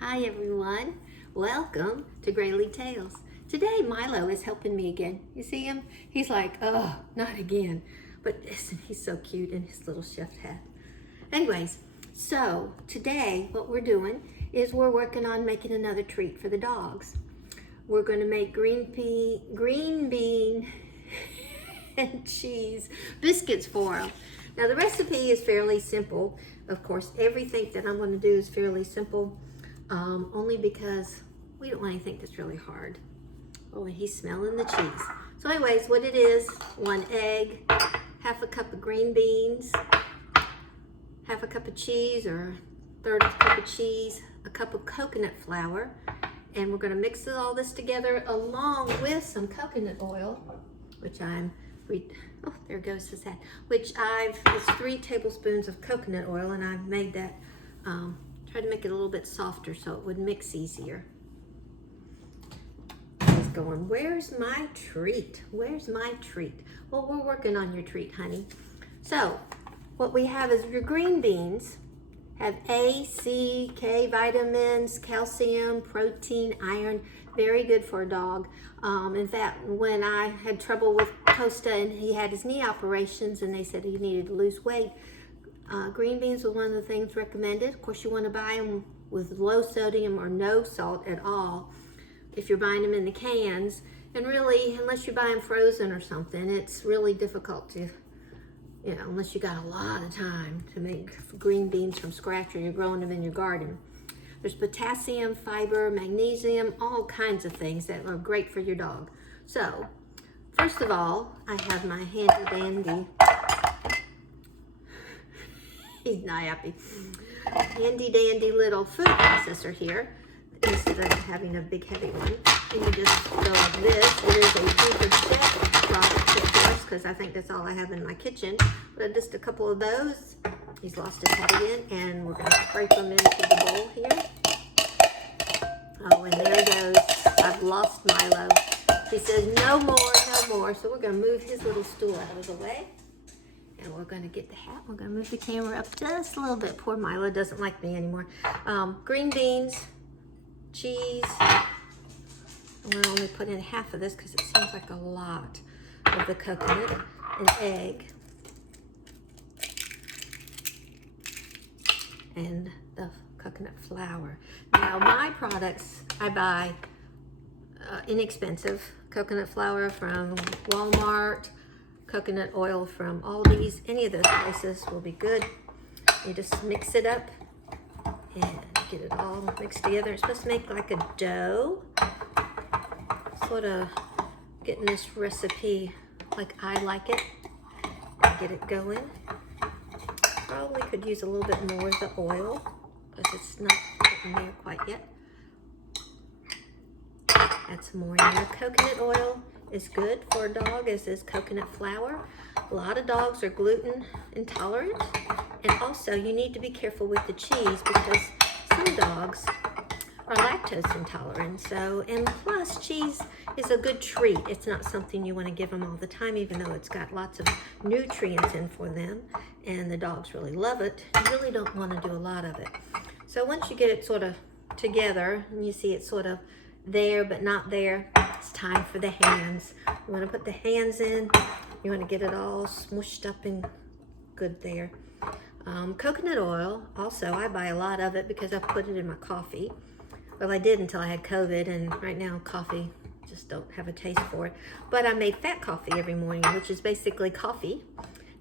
Hi everyone, welcome to Grayly Tales. Today Milo is helping me again. You see him? He's like, oh, not again. But isn't he so cute in his little chef hat? Anyways, so today what we're doing is we're working on making another treat for the dogs. We're going to make green bean and cheese biscuits for them. Now the recipe is fairly simple. Of course, everything that I'm going to do is fairly simple. Only because we don't want anything that's really hard. Oh, he's smelling the cheese. So anyways, what it is, 1 egg, half a cup of green beans, half a cup of cheese or a third of a cup of cheese, a cup of coconut flour, and we're going to mix all this together along with some coconut oil, which oh, there goes his hat, it's 3 tablespoons of coconut oil, and I've made that, tried to make it a little bit softer so it would mix easier. He's going, where's my treat? Where's my treat? Well, we're working on your treat, honey. So, what we have is your green beans have A, C, K vitamins, calcium, protein, iron. Very good for a dog. In fact, when I had trouble with Costa and he had his knee operations and they said he needed to lose weight, green beans were one of the things recommended. Of course, you want to buy them with low sodium or no salt at all if you're buying them in the cans. And really, unless you buy them frozen or something, it's really difficult to, unless you got a lot of time to make green beans from scratch or you're growing them in your garden. There's potassium, fiber, magnesium, all kinds of things that are great for your dog. So, first of all, I have my handy dandy, he's not happy, handy dandy little food processor here, instead of having a big heavy one. And you just go like this. It is a Super Chef product, of course, because I think that's all I have in my kitchen. But just a couple of those. He's lost his head again, and we're going to scrape them into the bowl here. Oh, and there goes. I've lost Milo. He says, no more, no more. So we're going to move his little stool out of the way. And we're going to get the hat. We're going to move the camera up just a little bit. Poor Milo doesn't like me anymore. Green beans, cheese. I'm going to only put in half of this because it seems like a lot of the coconut. An egg. And the coconut flour. Now my products, I buy inexpensive coconut flour from Walmart, coconut oil from Aldi's, any of those places will be good. You just mix it up and get it all mixed together. It's supposed to make like a dough. Sort of getting this recipe like I like it. Get it going. Probably could use a little bit more of the oil because it's not getting there quite yet. Add some more in there. Coconut oil is good for a dog, as is coconut flour. A lot of dogs are gluten intolerant, and also you need to be careful with the cheese because some dogs are lactose intolerant. So, and plus cheese is a good treat. It's not something you want to give them all the time, even though it's got lots of nutrients in for them, and the dogs really love it. You really don't want to do a lot of it. So once you get it sort of together, and you see it sort of there but not there, it's time for the hands. You want to put the hands in. You want to get it all smushed up and good there. Coconut oil, also, I buy a lot of it because I put it in my coffee. Well, I did until I had COVID, and right now coffee, just don't have a taste for it. But I made fat coffee every morning, which is basically coffee.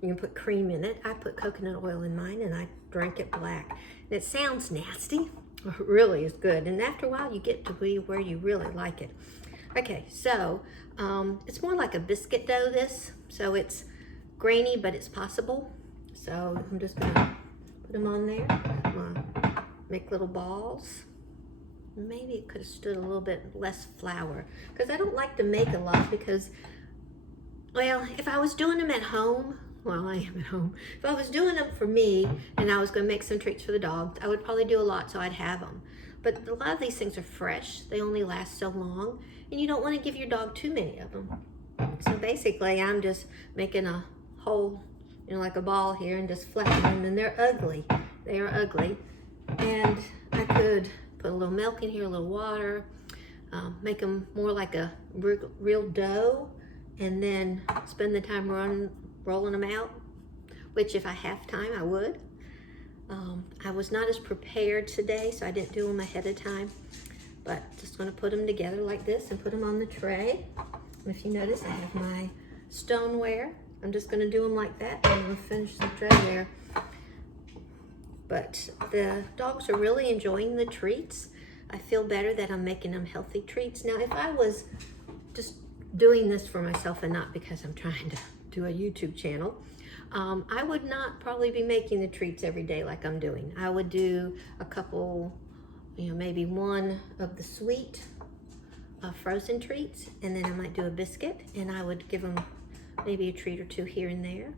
You can put cream in it. I put coconut oil in mine, and I drank it black. And it sounds nasty. It really is good. And after a while, you get to be where you really like it. Okay, so it's more like a biscuit dough, this. So it's grainy, but it's possible. So I'm just going to put them on there. I'm going to make little balls. Maybe it could have stood a little bit less flour because I don't like to make a lot because, well, if I was doing them at home, well, I am at home. If I was doing them for me and I was going to make some treats for the dog, I would probably do a lot so I'd have them. But a lot of these things are fresh. They only last so long, and you don't want to give your dog too many of them. So basically, I'm just making a whole, like a ball here and just flattening them, and they're ugly. They are ugly. And I could Put a little milk in here, a little water, make them more like a real dough, and then spend the time rolling them out, which if I have time, I would. I was not as prepared today, so I didn't do them ahead of time, but just gonna put them together like this and put them on the tray. And if you notice, I have my stoneware. I'm just gonna do them like that, and I'm gonna finish the tray there. But the dogs are really enjoying the treats. I feel better that I'm making them healthy treats. Now, if I was just doing this for myself and not because I'm trying to do a YouTube channel, I would not probably be making the treats every day like I'm doing. I would do a couple, maybe one of the sweet frozen treats, and then I might do a biscuit, and I would give them maybe a treat or two here and there.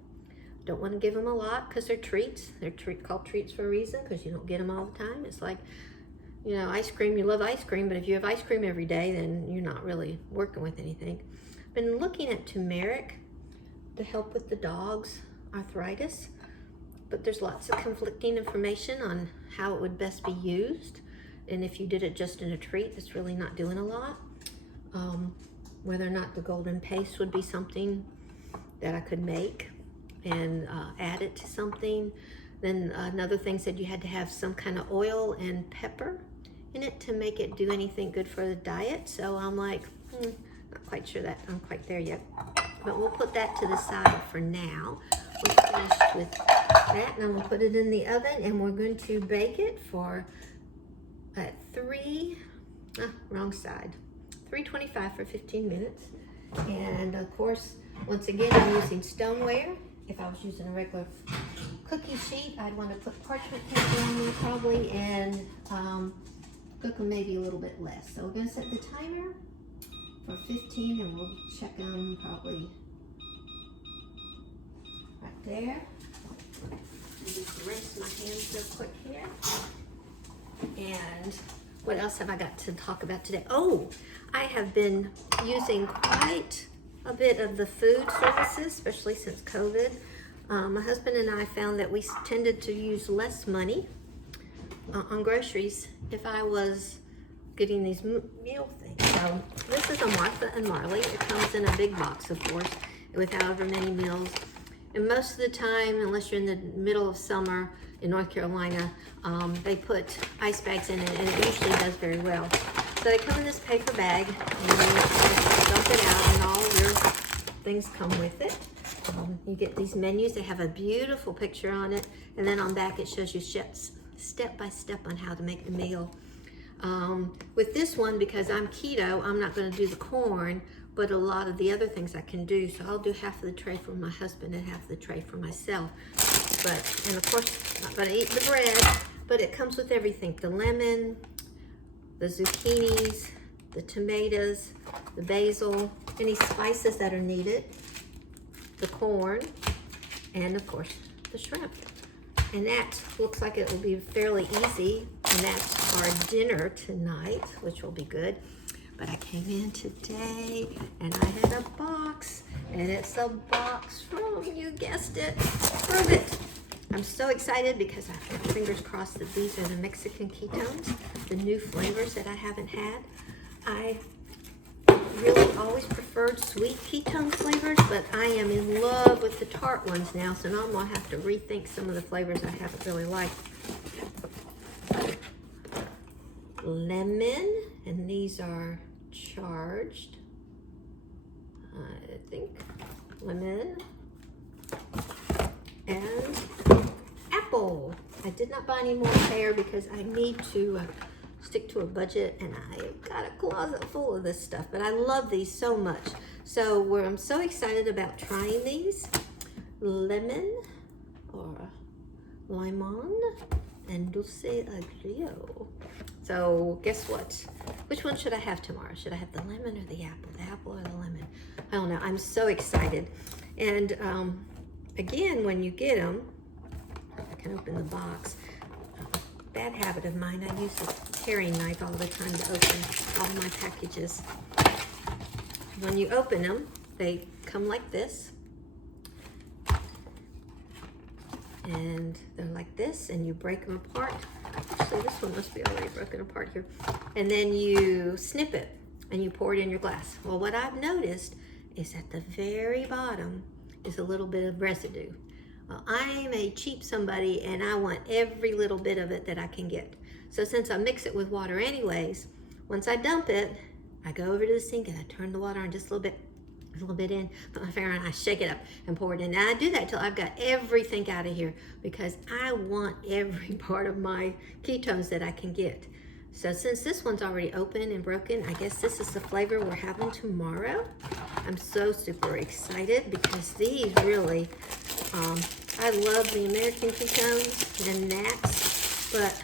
Don't want to give them a lot because they're treats. They're called treats for a reason, because you don't get them all the time. It's like, ice cream. You love ice cream, but if you have ice cream every day, then you're not really working with anything. Been looking at turmeric to help with the dog's arthritis, but there's lots of conflicting information on how it would best be used. And if you did it just in a treat, it's really not doing a lot. Whether or not the golden paste would be something that I could make and add it to something. Then another thing said you had to have some kind of oil and pepper in it to make it do anything good for the diet. So I'm like, not quite sure that I'm quite there yet. But we'll put that to the side for now. We're finished with that, and I'm gonna put it in the oven, and we're going to bake it for at 325 for 15 minutes. And of course, once again, I'm using stoneware. If I was using a regular cookie sheet, I'd want to put parchment paper on them probably, and cook them maybe a little bit less. So we're going to set the timer for 15, and we'll check them probably right there. Just rinse my hands real quick here. And what else have I got to talk about today? Oh, I have been using quite a bit of the food services, especially since COVID. My husband and I found that we tended to use less money on groceries if I was getting these meal things. So this is a Martha and Marley. It comes in a big box, of course, with however many meals. And most of the time, unless you're in the middle of summer in North Carolina, they put ice bags in it, and it usually does very well. So they come in this paper bag, and you dump it out, and all your things come with it. You get these menus. They have a beautiful picture on it, and then on back it shows you step by step on how to make the meal. With this one, because I'm keto, I'm not going to do the corn, but a lot of the other things I can do. So I'll do half of the tray for my husband and half of the tray for myself. And of course, I'm not going to eat the bread, but it comes with everything: the lemon, the zucchinis, the tomatoes, the basil, any spices that are needed, the corn, and of course the shrimp. And that looks like it will be fairly easy, and that's our dinner tonight, which will be good. But I came in today and I had a box, and it's a box from, you guessed it, Fruit. I'm so excited because I have fingers crossed that these are the Mexican ketones, the new flavors that I haven't had. I really always preferred sweet ketone flavors, but I am in love with the tart ones now, so now I'm gonna have to rethink some of the flavors I haven't really liked. Lemon, and these are charged, I think, lemon, and apple. I did not buy any more pear because I need to stick to a budget, and I got a closet full of this stuff, but I love these so much. So I'm so excited about trying these. Lemon, or limon, and dulce agrio. So guess what? Which one should I have tomorrow? Should I have the lemon or the apple? The apple or the lemon? I don't know. I'm so excited. And again, when you get them, I can open the box. Bad habit of mine, I use a paring knife all the time to open all my packages. When you open them, they come like this. And they're like this, and you break them apart. Actually, this one must be already broken apart here. And then you snip it and you pour it in your glass. Well, what I've noticed is at the very bottom is a little bit of residue. Well, I'm a cheap somebody and I want every little bit of it that I can get. So since I mix it with water anyways, once I dump it, I go over to the sink and I turn the water on just a little bit in, put my finger on, I shake it up and pour it in. And I do that till I've got everything out of here because I want every part of my ketones that I can get. So since this one's already open and broken, I guess this is the flavor we're having tomorrow. I'm so super excited because these really, I love the American ketones and Nats, but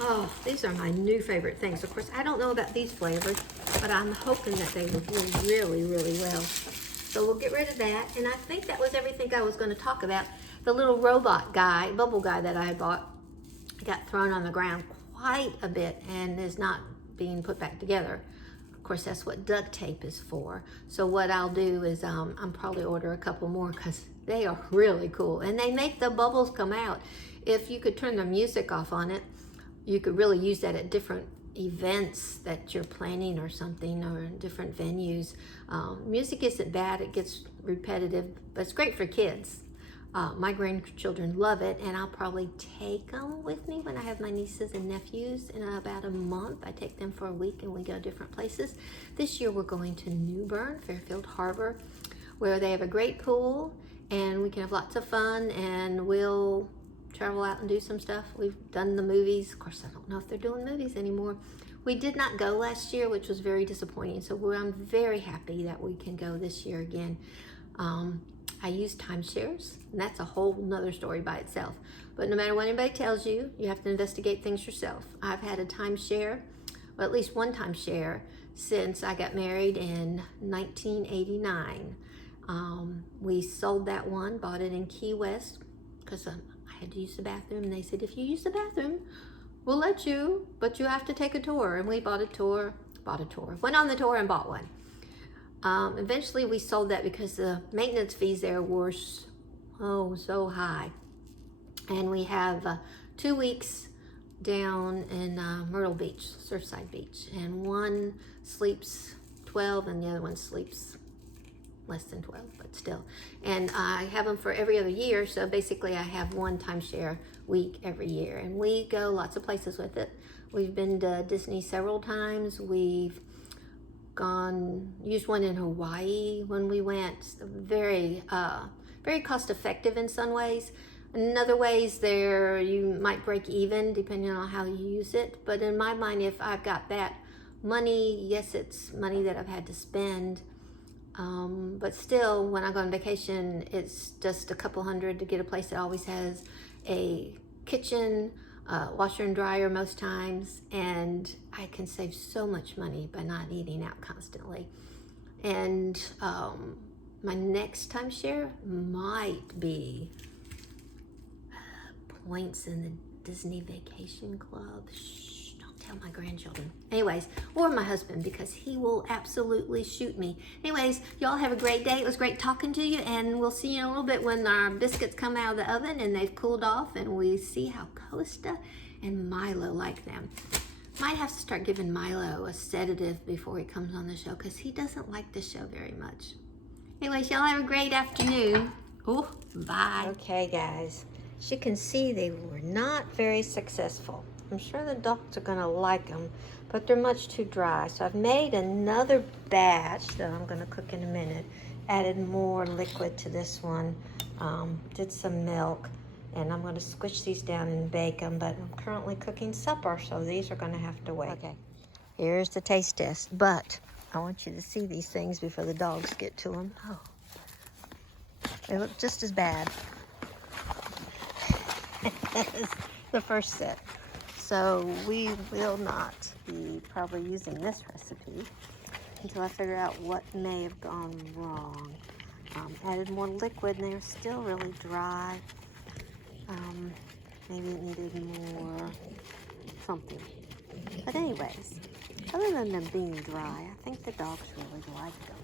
oh, these are my new favorite things. Of course, I don't know about these flavors, but I'm hoping that they will do really, really well. So we'll get rid of that. And I think that was everything I was going to talk about. The little robot guy, bubble guy that I bought, got thrown on the ground quite a bit and is not being put back together. Of course, that's what duct tape is for. So what I'll do is I'll probably order a couple more because they are really cool. And they make the bubbles come out. If you could turn the music off on it, you could really use that at different events that you're planning or something, or different venues. Music isn't bad, it gets repetitive, but it's great for kids. My grandchildren love it, and I'll probably take them with me when I have my nieces and nephews in about a month. I take them for a week and we go different places. This year we're going to New Bern, Fairfield Harbor, where they have a great pool and we can have lots of fun, and we'll travel out and do some stuff. We've done the movies. Of course, I don't know if they're doing movies anymore. We did not go last year, which was very disappointing. So I'm very happy that we can go this year again. I use timeshares, and that's a whole nother story by itself. But no matter what anybody tells you, you have to investigate things yourself. I've had a timeshare, or at least one timeshare, since I got married in 1989. We sold that one, bought it in Key West, because I had to use the bathroom, and they said, if you use the bathroom, we'll let you, but you have to take a tour. And we went on the tour and bought one. Eventually we sold that because the maintenance fees there were so high. And we have 2 weeks down in Myrtle Beach, Surfside Beach, and one sleeps 12 and the other one sleeps less than 12, but still. And I have them for every other year, so basically I have one timeshare week every year, and we go lots of places with it. We've been to Disney several times. We've used one in Hawaii when we went. Very cost effective in some ways. In other ways, you might break even depending on how you use it. But in my mind, if I've got that money, yes, it's money that I've had to spend. But still, when I go on vacation, it's just a couple hundred to get a place that always has a kitchen, washer and dryer most times, and I can save so much money by not eating out constantly. And my next timeshare might be points in the Disney Vacation Club. Shh, don't tell my grandchildren. Anyways, or my husband, because he will absolutely shoot me. Anyways, y'all have a great day. It was great talking to you, and we'll see you in a little bit when our biscuits come out of the oven and they've cooled off, and we see how Costa and Milo like them. Might have to start giving Milo a sedative before he comes on the show, because he doesn't like the show very much. Anyways, y'all have a great afternoon. Oh, bye. Okay, guys. As you can see, they were not very successful. I'm sure the dogs are gonna like them, but they're much too dry. So I've made another batch that I'm gonna cook in a minute. Added more liquid to this one. Did some milk, and I'm gonna squish these down and bake them, but I'm currently cooking supper, so these are gonna have to wait. Okay, here's the taste test, but I want you to see these things before the dogs get to them. Oh, they look just as bad as the first set. So we will not be probably using this recipe until I figure out what may have gone wrong. Added more liquid and they're still really dry. Maybe it needed more something. But anyways, other than them being dry, I think the dogs really like them.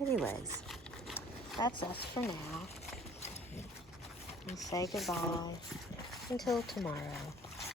Anyways, that's us for now. and say goodbye until tomorrow.